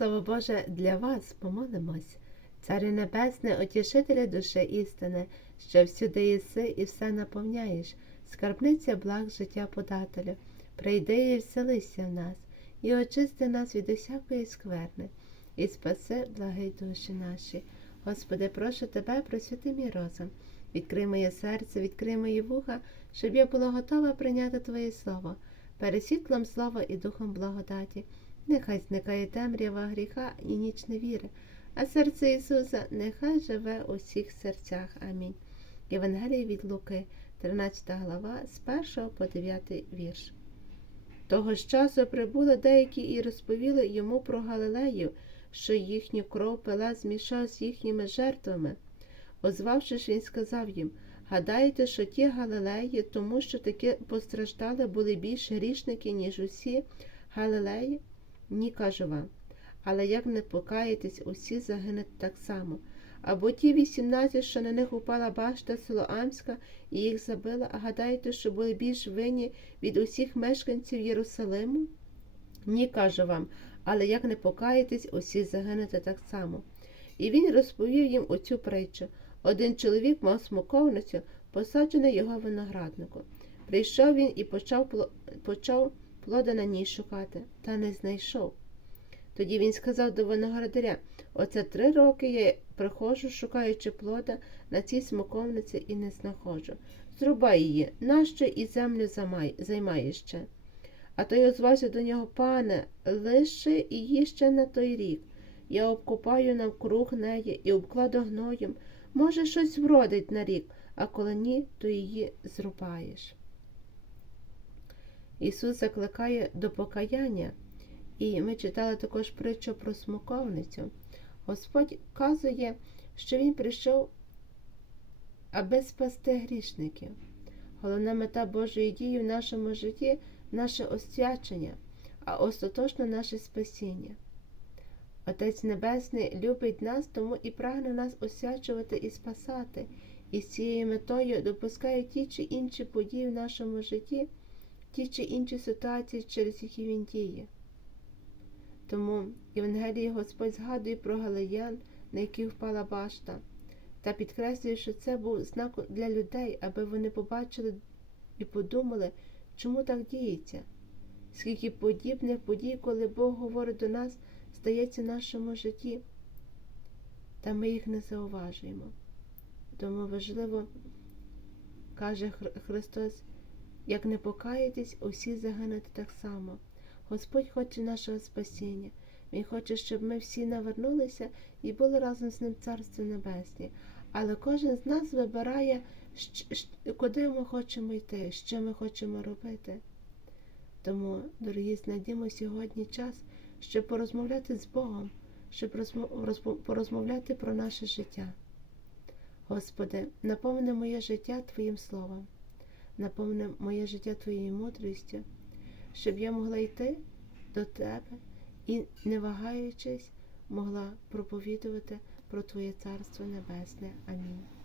Слово Боже для вас помолимось. Царю Небесне, утішителя душі істини, що всюди єси і все наповняєш, скарбниця благ життя подателю, прийди і вселися в нас, і очисти нас від усякої скверни, і спаси, благий душі наші. Господи, прошу Тебе, просвіти мій розум, відкрий моє серце, відкрий мої вуха, щоб я була готова прийняти Твоє Слово, пересвітлом слова і духом благодаті. Нехай зникає темрява гріха і ніч невіри, а серце Ісуса нехай живе у всіх серцях. Амінь. Євангелія від Луки, 13 глава, з 1 по 9 вірш. Того ж часу прибули деякі і розповіли йому про Галилею, що їхню кров пила змішав з їхніми жертвами. Озвавшись, він сказав їм Гадаєте, що ті Галилеї, тому що таки постраждали, були більш грішники, ніж усі Галилеї? Ні, кажу вам. Але як не покаєтесь, усі загинуть так само. Або ті вісімнадцять, що на них упала башта Силоамська і їх забила, а гадаєте, що були більш винні від усіх мешканців Єрусалиму? Ні, кажу вам, але як не покаєтесь, усі загинете так само. І він розповів їм оцю притчу. Один чоловік мав смоковницю, посаджену його винограднику. Прийшов він і почав, почав плода на ній шукати, та не знайшов. Тоді він сказав до виноградаря Оце три роки я приходжу, шукаючи плода на цій смоковниці і не знаходжу. Зрубай її, нащо і землю замай, займаєш ще. А той озвався до нього, пане, лиши її ще на той рік. Я обкопаю навкруг неї і обкладу гноєм. Може, щось вродить на рік, а коли ні, то її зрубаєш. Ісус закликає до покаяння, і ми читали також притчу про смоковницю. Господь вказує, що Він прийшов, аби спасти грішників. Головна мета Божої дії в нашому житті наше освячення, а остаточно наше спасіння. Отець Небесний любить нас, тому і прагне нас освячувати і спасати, і з цією метою допускає ті чи інші події в нашому житті, ті чи інші ситуації, через які він діє. Тому в Євангелії Господь згадує про галеян, на яких впала башта, та підкреслює, що це був знак для людей, аби вони побачили і подумали, чому так діється, скільки подібних подій, коли Бог говорить до нас, стається в нашому житті, та ми їх не зауважуємо. Тому важливо, каже Христос, як не покаєтесь, усі загинете так само. Господь хоче нашого спасіння. Він хоче, щоб ми всі навернулися і були разом з ним в Царстві Небесні. Але кожен з нас вибирає, куди ми хочемо йти, що ми хочемо робити. Тому, дорогі, знайдімо сьогодні час, щоб порозмовляти з Богом, щоб порозмовляти про наше життя. Господи, наповни моє життя Твоїм словом, наповни моє життя Твоєю мудрістю, щоб я могла йти до Тебе і, не вагаючись, могла проповідувати про Твоє Царство Небесне. Амінь.